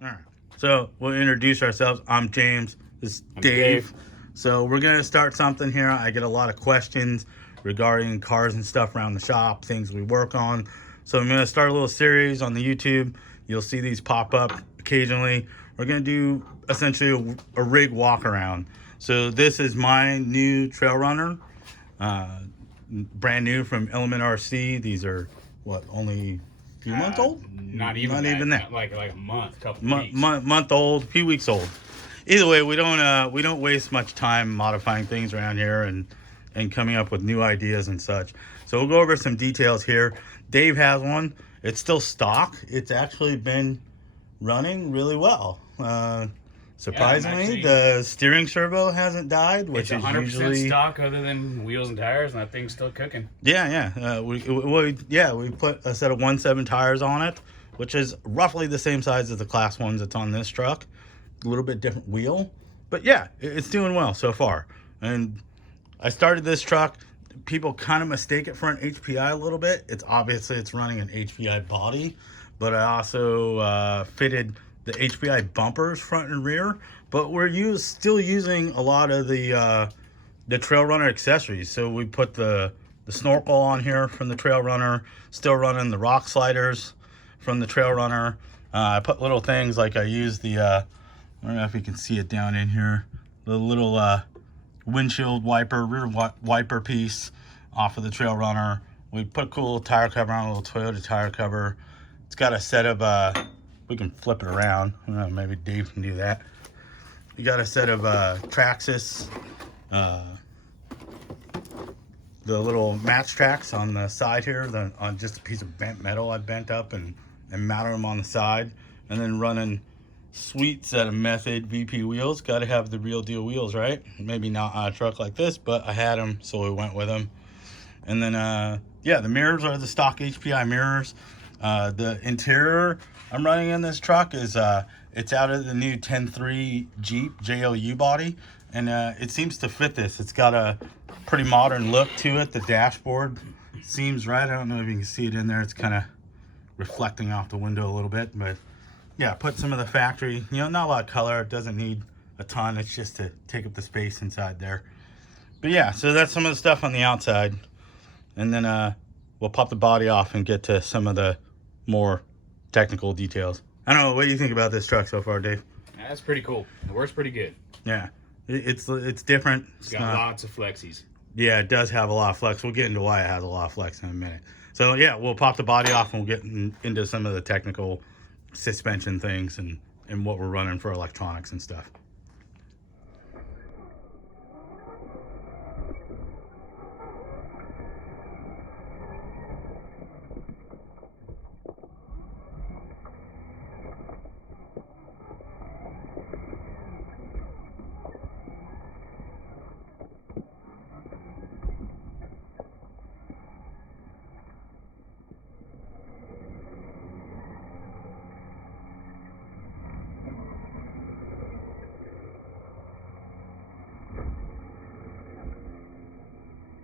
All right. So we'll introduce ourselves. I'm James. This is Dave. So we're gonna start something here. I get a lot of questions regarding cars and stuff around the shop, things we work on. So I'm gonna start a little series on the YouTube. You'll see these pop up occasionally. We're gonna do essentially a rig walk around. So this is my new Trail Runner, brand new from Element RC. These are what, only a few months old? Not even that. Like a month, couple weeks. Month old, few weeks old. Either way, we don't waste much time modifying things around here and coming up with new ideas and such. So we'll go over some details here. Dave has one. It's still stock. It's actually been running really well. Surprisingly, the steering servo hasn't died, which is 100% usually stock, other than wheels and tires, and that thing's still cooking. Yeah. We put a set of 1.7 tires on it, which is roughly the same size as the class ones that's on this truck. A little bit different wheel, but yeah, it's doing well so far. And I started this truck. People kind of mistake it for an HPI a little bit. It's running an HPI body, but I also fitted the HPI bumpers front and rear. But we're still using a lot of the Trail Runner accessories. So we put the snorkel on here from the Trail Runner. Still running the rock sliders from the Trail Runner. I put little things like I use the I don't know if you can see it down in here, the little windshield wiper, rear wiper piece off of the Trail Runner. We put a cool tire cover on, a little Toyota tire cover. It's got a set of, we can flip it around. I don't know, maybe Dave can do that. You got a set of Traxxas, the little match tracks on the side here, on just a piece of bent metal I bent up and mounted them on the side, and then running sweet set of Method VP wheels. Got to have the real deal wheels, right? Maybe not on a truck like this, but I had them, so we went with them. And then yeah, the mirrors are the stock HPI mirrors. The interior I'm running in this truck is it's out of the new 10.3 Jeep JLU body, and it seems to fit this. It's got a pretty modern look to it. The dashboard seems right. I don't know if you can see it in there. It's kind of reflecting off the window a little bit, but yeah, put some of the factory, not a lot of color. It doesn't need a ton. It's just to take up the space inside there. But yeah, so that's some of the stuff on the outside. And then we'll pop the body off and get to some of the more technical details. I don't know, what do you think about this truck so far, Dave? That's pretty cool. It works pretty good. Yeah, it's different. It's got lots of flexies. Yeah, it does have a lot of flex. We'll get into why it has a lot of flex in a minute. So yeah, we'll pop the body off and we'll get into some of the technical suspension things and what we're running for electronics and stuff.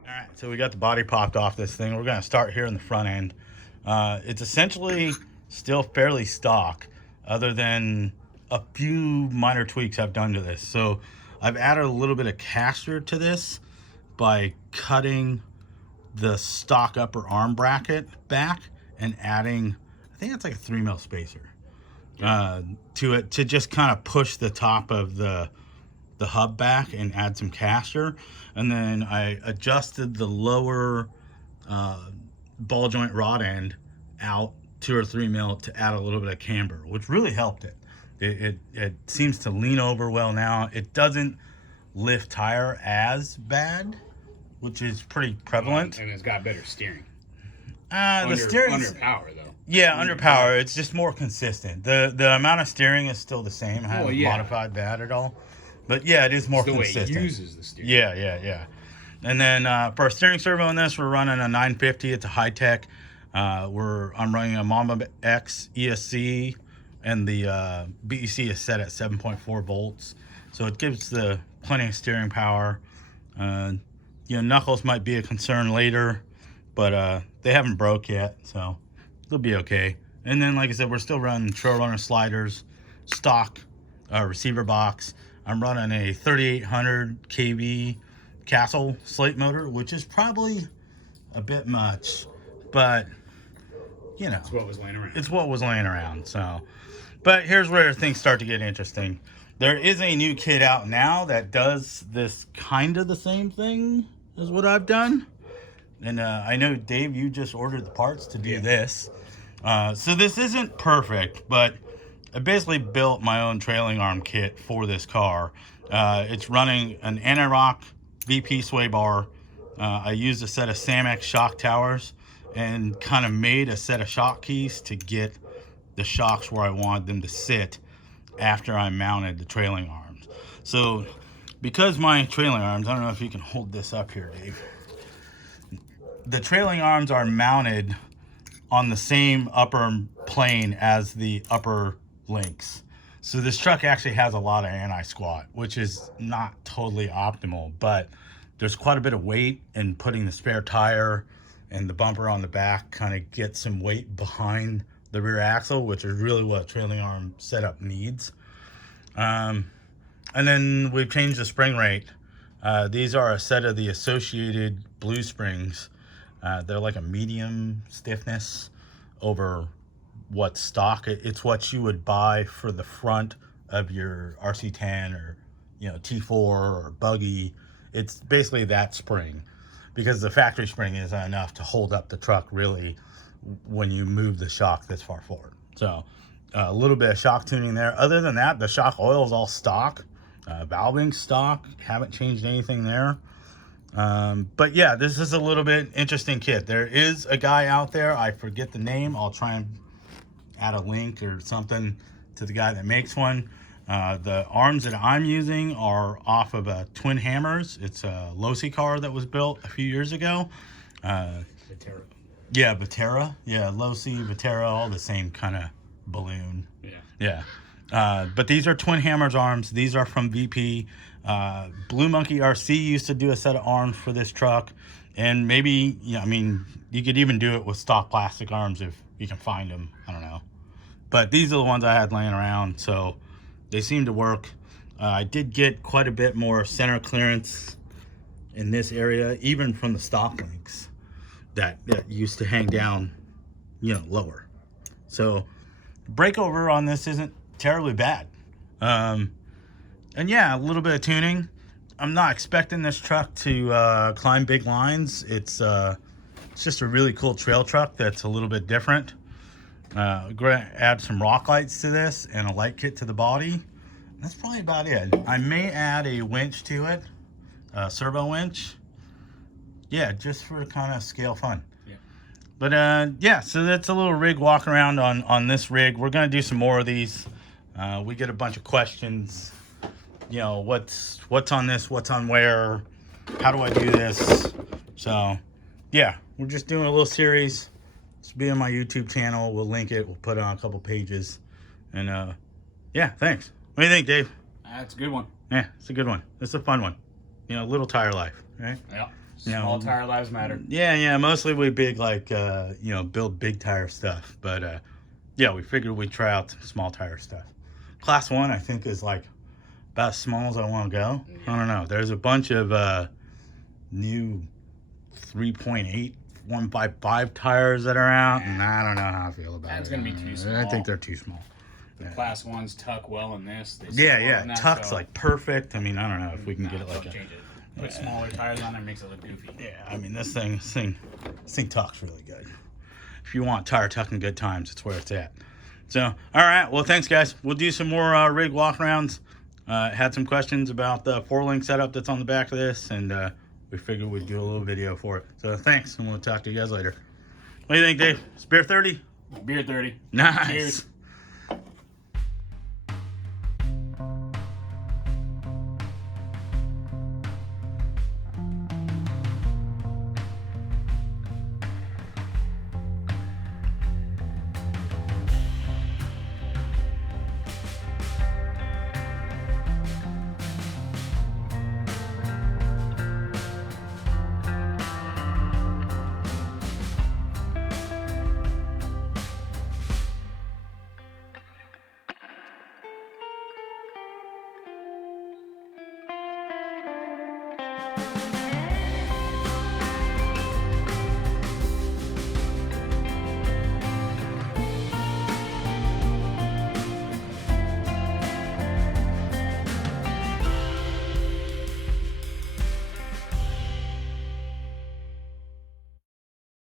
Alright, so we got the body popped off this thing. We're going to start here in the front end. It's essentially still fairly stock, other than a few minor tweaks I've done to this. So I've added a little bit of caster to this by cutting the stock upper arm bracket back and adding, I think it's like a 3mm spacer to it, to just kind of push the top of the hub back and add some caster. And then I adjusted the lower ball joint rod end out 2 or 3mm to add a little bit of camber, which really helped it. It seems to lean over well now. It doesn't lift tire as bad, which is pretty prevalent. And it's got better steering. The steering under power though. Yeah, under power. It's just more consistent. The amount of steering is still the same. I haven't modified that at all. But yeah, it is more consistent. The way it uses the steering. Yeah. And then for our steering servo in this, we're running a 950. It's a high tech. I'm running a Mamba X ESC, and the BEC is set at 7.4 volts. So it gives the plenty of steering power. Knuckles might be a concern later, but they haven't broke yet, so they'll be okay. And then, like I said, we're still running Trail Runner sliders stock receiver box. I'm running a 3800 kV Castle slate motor, which is probably a bit much, but you know, That's what was laying around. it's what was laying around. So, but here's where things start to get interesting. There is a new kit out now that does this kind of the same thing as what I've done. And I know, Dave, you just ordered the parts to do this. So this isn't perfect, but I basically built my own trailing arm kit for this car. It's running an Anti-Rock VP sway bar. I used a set of Samex shock towers and kind of made a set of shock keys to get the shocks where I wanted them to sit after I mounted the trailing arms. So because my trailing arms, I don't know if you can hold this up here, Dave. The trailing arms are mounted on the same upper plane as the upper links. So this truck actually has a lot of anti-squat, which is not totally optimal, but there's quite a bit of weight in putting the spare tire and the bumper on the back kind of get some weight behind the rear axle, which is really what a trailing arm setup needs. And then we've changed the spring rate. These are a set of the Associated Blue Springs. They're like a medium stiffness over what's stock. It's what you would buy for the front of your RC10 or, you know, T4 or buggy. It's basically that spring, because the factory spring isn't enough to hold up the truck really when you move the shock this far forward. So a little bit of shock tuning there. Other than that, the shock oil is all stock. Valving stock, haven't changed anything there. But yeah, this is a little bit interesting kit. There is a guy out there, I forget the name, I'll try and add a link or something to the guy that makes one. The arms that I'm using are off of a Twin Hammers. It's a Losi car that was built a few years ago. Viterra. Yeah, Viterra. Yeah, Losi, Viterra, all the same kind of balloon. Yeah. Yeah. But these are Twin Hammers arms. These are from VP. Blue Monkey RC used to do a set of arms for this truck. And maybe, yeah, I mean, you could even do it with stock plastic arms if you can find them. I don't know. But these are the ones I had laying around, so they seem to work. I did get quite a bit more center clearance in this area, even from the stock links that used to hang down, you know, lower. So breakover on this isn't terribly bad. And yeah, a little bit of tuning. I'm not expecting this truck to climb big lines. It's just a really cool trail truck that's a little bit different. Going to add some rock lights to this and a light kit to the body. That's probably about it. I may add a winch to it, a servo winch. Yeah, just for kind of scale fun. Yeah. But yeah, so that's a little rig walk around on this rig. We're going to do some more of these. We get a bunch of questions. You know, what's on this, what's on where, how do I do this? So yeah, we're just doing a little series. It's be on my YouTube channel. We'll link it. We'll put it on a couple pages. And yeah, thanks. What do you think, Dave? That's a good one. Yeah, it's a good one. It's a fun one. You know, little tire life, right? Yeah. You know, Small tire lives matter. Yeah. Mostly we big like you know, build big tire stuff. But yeah, we figured we'd try out some small tire stuff. Class 1, I think, is like about as small as I want to go. I don't know. There's a bunch of new 3.8 155 tires that are out, and I don't know how I feel about That's it. gonna be too small. I think they're too small. The Class 1s tuck well in this. They Yeah, sit well yeah. in that, Tuck's so- like perfect. I mean, I don't know if we can Nah, get it like don't that. change it. Put smaller tires on there, makes it look goofy. Yeah, I mean, this thing tucks really good. If you want tire tucking good times, it's where it's at. So, all right. Well, thanks, guys. We'll do some more rig walkarounds. Had some questions about the 4-link setup that's on the back of this, and we figured we'd do a little video for it. So, thanks, and we'll talk to you guys later. What do you think, Dave? Spear 30? Beer 30. Nice. Cheers.